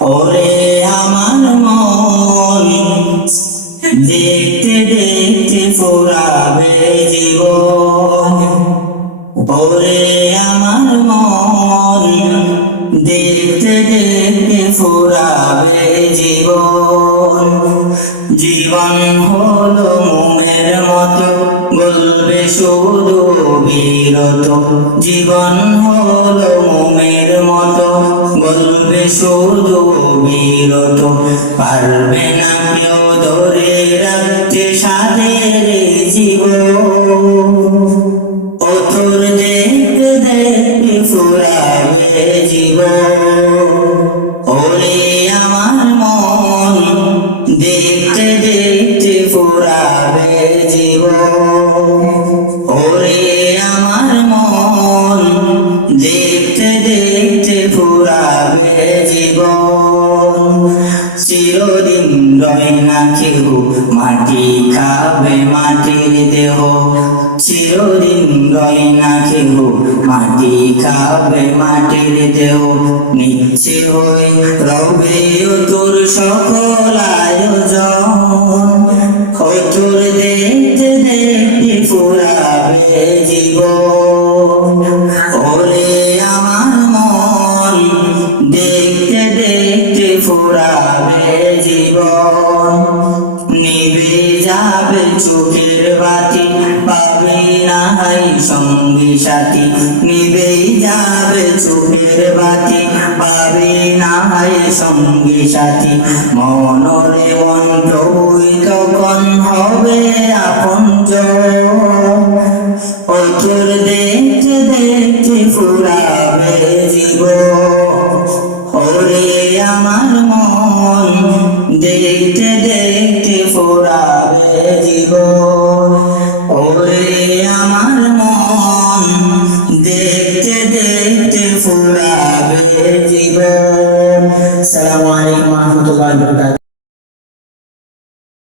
ওরে আমার মন দেখতে দেখতে ফুরাবে জীবন। ওরে আমার মন দেখতে দেখতে ফুরাবে জীবন। জীবন হলো মোমের মতো বলবে শুধু বিরত। জীবন হলো মোমের মতো বলবে শুধু বিরত। পারবে না কেউ ধরে রাখতে সাথের জীবন। পথর দেখতে দেখতে ফুরাবে জীবন। ওরে আমার মন দেখতে দেখতে ফুরাবে জীবন। ওরে আমার মন দেখতে দেখতে ফুরাবে জীবন। চিরদিন রয় না কেউ মাটি খাবে মাটির দেহ। চিরদিন রয় না কেউ মাটি খাবে মাটির দেহ। নিচ্ছে হয়ে রবে তোর সকল আয়োজন। তোর দেখতে দেখতে ফুরাবে জীবন। ওরে আমার মন দেখতে দেখতে ফুরাবে জীবন। নিভে যাবে চোখের বাতি পাবে না হাই সঙ্গী সাথী। নিভে যাবে চোখের বাতি পাবে না হাই সঙ্গী সাথী। মনরে মন্ত্রই তখন হবে আপনজন। পথর দেখতে দেখতে ফুরাবে জীবন। ওরে আমার মন দেখতে দেখতে ফুরাবে জীবন। ওরে আমার মন দেখতে দেখতে ফুরাবে জীবন। আসসালামু আলাইকুম ওয়া রাহমাতুল্লাহি ওয়া বারাকাতুহু।